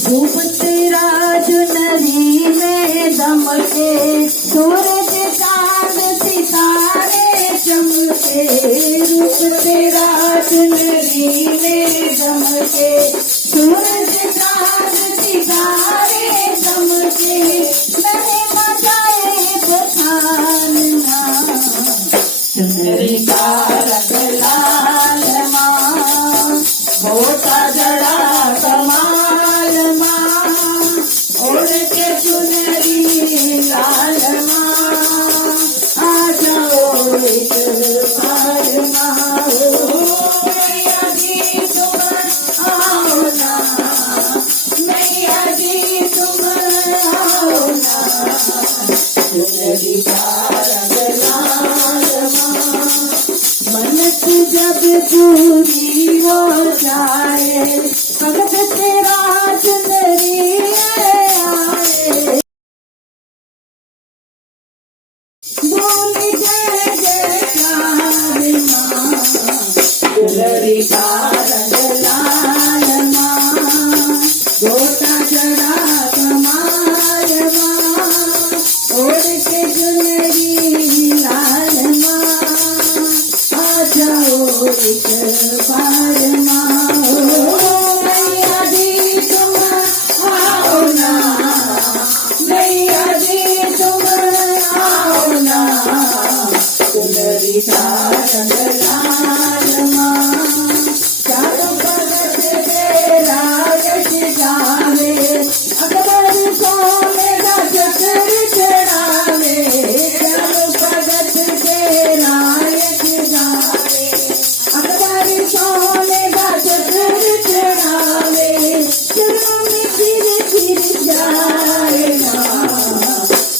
धूप तेरा चुनरी में दमके, सूरज चांद सितारे चमके। रूप तेरा चुनरी में दमके, सूरज चांद सितारे चमके। मैंने मचाए बखानना, चुनरी का रंग लाल माँ, होता जड़ा कमाल माँ। ओढ़ के चुनरी लाल माँ, आ जाओ एक बार माँ। मैया जी तुम आओ ना, मैया जी तुम आओ ना। चुनरी का रंग लाल माँ, मनस जब पूरी हो जाए, भगत तेरा चुनरी आए। बोली जय जयकार माँ, चुनरी का रंग लाल माँ। गोटा जड़ा कमाल माँ, ओढ़ के चुनरी लाल माँ। आ जाओ एक बार माँ। मैया जी तुम आओ ना, मैया जी तुम आओ ना। चुनरी का रंग लाल माँ, चारों भगत तेरा यश गावे। अकबर सोने का चक्र चढ़ावे, चारों भगत तेरा यश गावे। अकबर सोने का चक्र चढ़ावे, चरणों में फिर जाए माँ।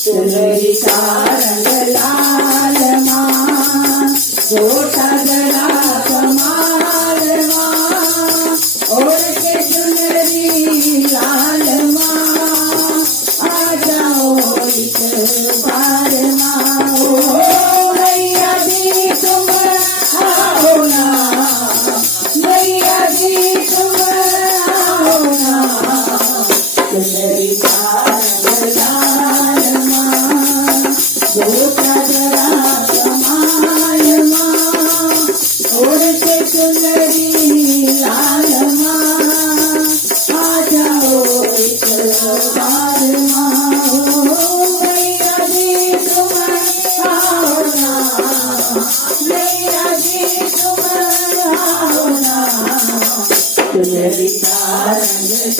चुनरी का रंग लाल माँ, गोटा जड़ा कमाल माँ। ओढ़ के चुनरी लाल माँ, आ जाओ एक बार माँ। मैया जी तुम आओ ना, मैया जी तुम आओ ना। चुनरी का रंग लाल माँ, गोटा जड़ा कमाल माँ। ओढ़ के चुनरी लाल माँ, आ जाओ एक बार माँ। मैया जी तुम आओ ना, मैया जी तुम आओ ना। चुनरी का रंग